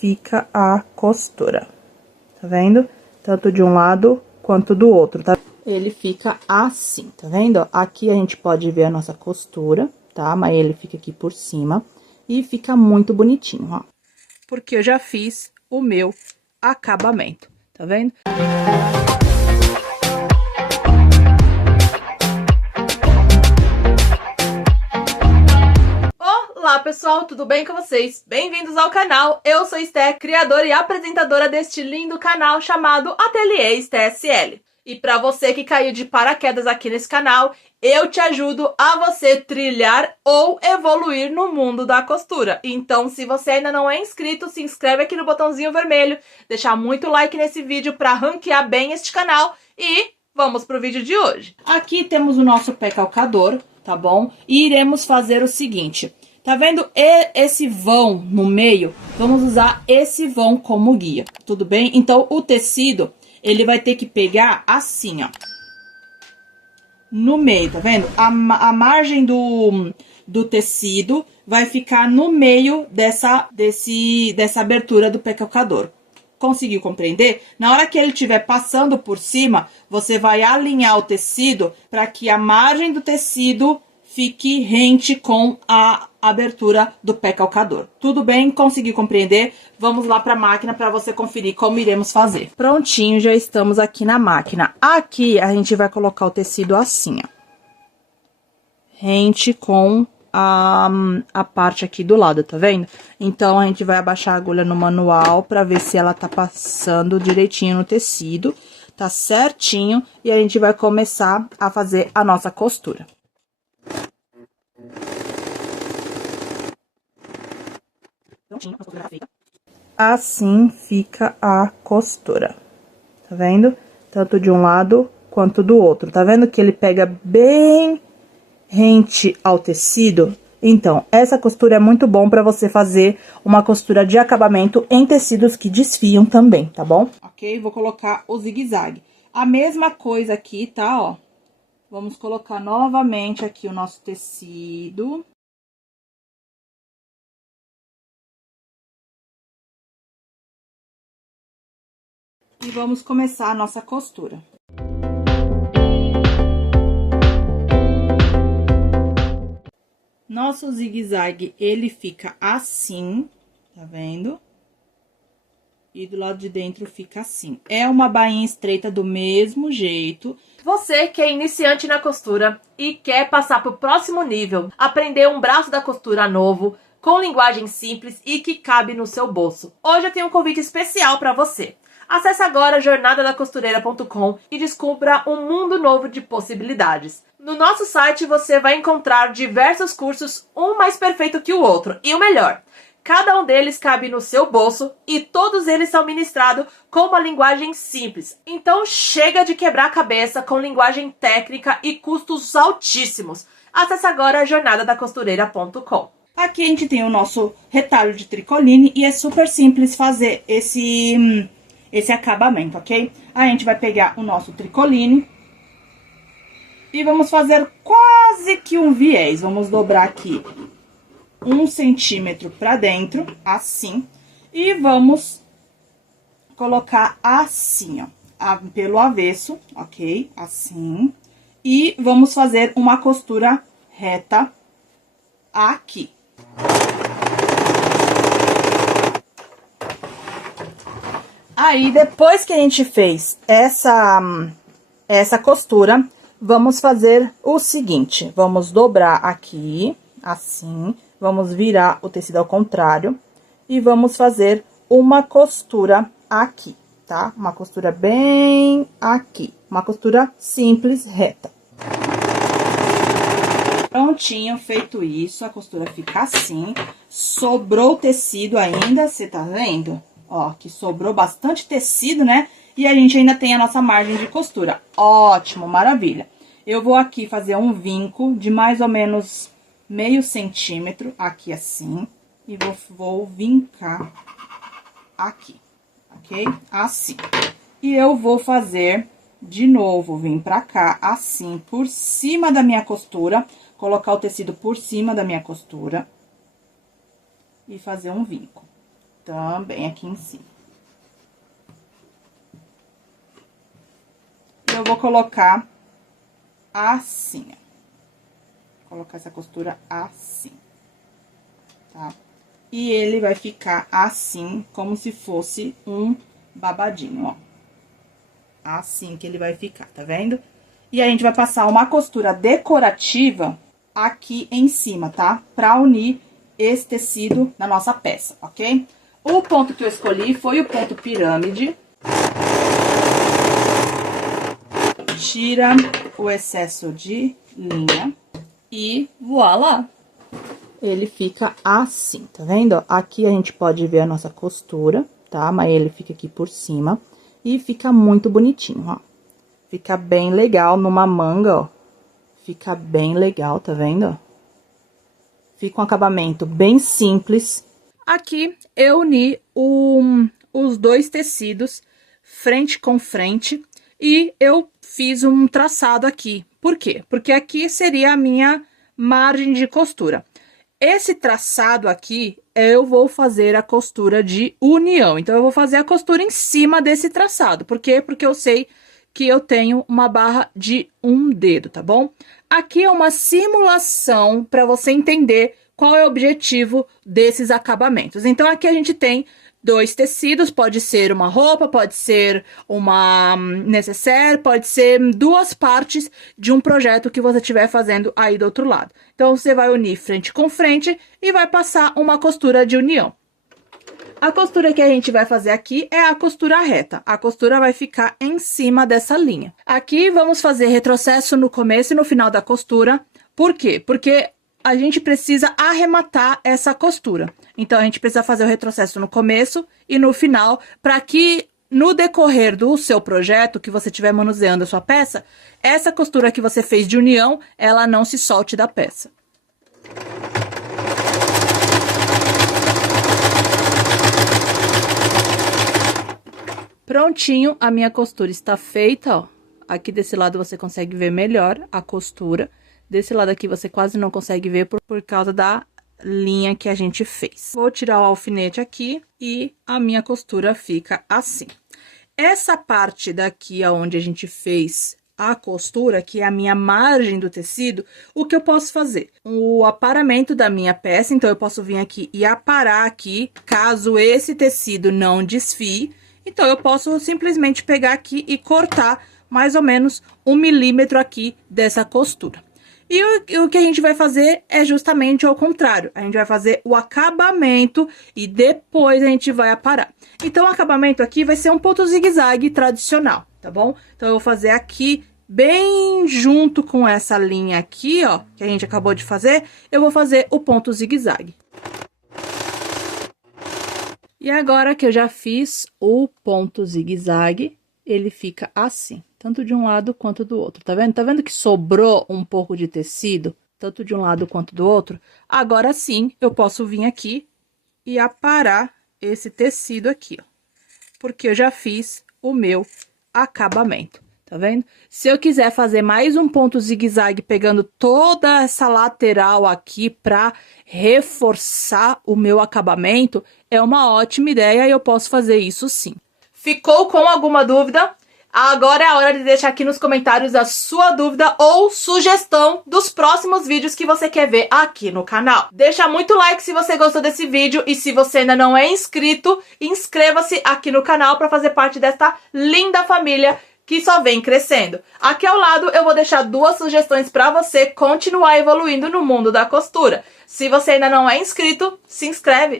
fica a costura. Tá vendo? Tanto de um lado quanto do outro, tá? Ele fica assim, tá vendo? Aqui a gente pode ver a nossa costura, tá? Mas ele fica aqui por cima e fica muito bonitinho, ó. Porque eu já fiz o meu acabamento, tá vendo? Olá pessoal, tudo bem com vocês? Bem-vindos ao canal, eu sou Esté, criadora e apresentadora deste lindo canal chamado Ateliê Esté SL. E para você que caiu de paraquedas aqui nesse canal, eu te ajudo a você trilhar ou evoluir no mundo da costura. Então, se você ainda não é inscrito, se inscreve aqui no botãozinho vermelho, deixar muito like nesse vídeo para ranquear bem este canal e vamos pro vídeo de hoje. Aqui temos o nosso pé calcador, tá bom? E iremos fazer o seguinte... Tá vendo esse vão no meio? Vamos usar esse vão como guia, tudo bem? Então, o tecido, ele vai ter que pegar assim, ó. No meio, tá vendo? A margem do tecido vai ficar no meio dessa abertura do pé calcador. Conseguiu compreender? Na hora que ele estiver passando por cima, você vai alinhar o tecido para que a margem do tecido fique rente com a abertura do pé calcador. Tudo bem? Consegui compreender? Vamos lá para a máquina para você conferir como iremos fazer. Prontinho, já estamos aqui na máquina. Aqui a gente vai colocar o tecido assim, ó. Rente com a parte aqui do lado, tá vendo? Então, a gente vai abaixar a agulha no manual para ver se ela tá passando direitinho no tecido, tá certinho, e a gente vai começar a fazer a nossa costura. Assim fica a costura, tá vendo? Tanto de um lado quanto do outro, tá vendo que ele pega bem rente ao tecido? Então, essa costura é muito bom pra você fazer uma costura de acabamento em tecidos que desfiam também, tá bom? Ok, vou colocar o zigue-zague. A mesma coisa aqui, tá, ó. Vamos colocar novamente aqui o nosso tecido. E vamos começar a nossa costura. Nosso zigue-zague, ele fica assim, tá vendo? E do lado de dentro fica assim. É uma bainha estreita do mesmo jeito. Você que é iniciante na costura e quer passar para o próximo nível, aprender um braço da costura novo, com linguagem simples e que cabe no seu bolso. Hoje eu tenho um convite especial para você. Acesse agora jornadadacostureira.com e descubra um mundo novo de possibilidades. No nosso site você vai encontrar diversos cursos, um mais perfeito que o outro. E o melhor, cada um deles cabe no seu bolso e todos eles são ministrados com uma linguagem simples. Então chega de quebrar a cabeça com linguagem técnica e custos altíssimos. Acesse agora jornadadacostureira.com. Aqui a gente tem o nosso retalho de tricoline e é super simples fazer esse acabamento, ok? A gente vai pegar o nosso tricoline e vamos fazer quase que um viés. Vamos dobrar aqui 1 centímetro pra dentro, assim, e vamos colocar assim, ó, pelo avesso, ok? Assim, e vamos fazer uma costura reta aqui. Aí, depois que a gente fez essa costura, vamos fazer o seguinte, vamos dobrar aqui, assim, vamos virar o tecido ao contrário e vamos fazer uma costura aqui, tá? Uma costura bem aqui, uma costura simples, reta. Prontinho, feito isso, a costura fica assim, sobrou tecido ainda, você tá vendo? Ó, que sobrou bastante tecido, né? E a gente ainda tem a nossa margem de costura. Ótimo, maravilha. Eu vou aqui fazer um vinco de mais ou menos meio centímetro, aqui assim. E vou vincar aqui, ok? Assim. E eu vou fazer de novo, vim pra cá, assim, por cima da minha costura. Colocar o tecido por cima da minha costura. E fazer um vinco. também aqui em cima. Eu vou colocar assim, ó. Vou colocar essa costura assim, tá? E ele vai ficar assim, como se fosse um babadinho, ó. Assim que ele vai ficar, tá vendo? E a gente vai passar uma costura decorativa aqui em cima, tá? Pra unir esse tecido na nossa peça, ok? O ponto que eu escolhi foi o ponto pirâmide. Tira o excesso de linha e voilá! Ele fica assim, tá vendo? Aqui a gente pode ver a nossa costura, tá? Mas ele fica aqui por cima e fica muito bonitinho, ó. Fica bem legal numa manga, ó. Fica bem legal, tá vendo? Fica um acabamento bem simples. Aqui eu uni os dois tecidos frente com frente e eu fiz um traçado aqui. Por quê? Porque aqui seria a minha margem de costura. Esse traçado aqui, eu vou fazer a costura de união. Então, eu vou fazer a costura em cima desse traçado. Por quê? Porque eu sei que eu tenho uma barra de um dedo, tá bom? Aqui é uma simulação para você entender qual é o objetivo desses acabamentos. Então, aqui a gente tem dois tecidos, pode ser uma roupa, pode ser uma nécessaire, pode ser duas partes de um projeto que você estiver fazendo aí do outro lado. Então, você vai unir frente com frente e vai passar uma costura de união. A costura que a gente vai fazer aqui é a costura reta. A costura vai ficar em cima dessa linha. Aqui, vamos fazer retrocesso no começo e no final da costura. Por quê? Porque a gente precisa arrematar essa costura. Então, a gente precisa fazer o retrocesso no começo e no final, para que no decorrer do seu projeto, que você estiver manuseando a sua peça, essa costura que você fez de união, ela não se solte da peça. Prontinho, a minha costura está feita, ó. Aqui desse lado você consegue ver melhor a costura. Desse lado aqui você quase não consegue ver por causa da linha que a gente fez. Vou tirar o alfinete aqui e a minha costura fica assim. Essa parte daqui onde a gente fez a costura, que é a minha margem do tecido, o que eu posso fazer? O aparamento da minha peça, então eu posso vir aqui e aparar aqui, caso esse tecido não desfie. Então, eu posso simplesmente pegar aqui e cortar mais ou menos 1 milímetro aqui dessa costura. E o que a gente vai fazer é justamente ao contrário. A gente vai fazer o acabamento e depois a gente vai aparar. Então, o acabamento aqui vai ser um ponto zigue-zague tradicional, tá bom? Então, eu vou fazer aqui bem junto com essa linha aqui, ó, que a gente acabou de fazer, eu vou fazer o ponto zigue-zague. E agora que eu já fiz o ponto zigue-zague, ele fica assim, tanto de um lado quanto do outro, tá vendo? Tá vendo que sobrou um pouco de tecido, tanto de um lado quanto do outro? Agora sim, eu posso vir aqui e aparar esse tecido aqui, ó, porque eu já fiz o meu acabamento, tá vendo? Se eu quiser fazer mais um ponto zigue-zague pegando toda essa lateral aqui pra reforçar o meu acabamento, é uma ótima ideia e eu posso fazer isso sim. Ficou com alguma dúvida? Agora é a hora de deixar aqui nos comentários a sua dúvida ou sugestão dos próximos vídeos que você quer ver aqui no canal. Deixa muito like se você gostou desse vídeo e se você ainda não é inscrito, inscreva-se aqui no canal para fazer parte desta linda família que só vem crescendo. Aqui ao lado eu vou deixar duas sugestões para você continuar evoluindo no mundo da costura. Se você ainda não é inscrito, se inscreve.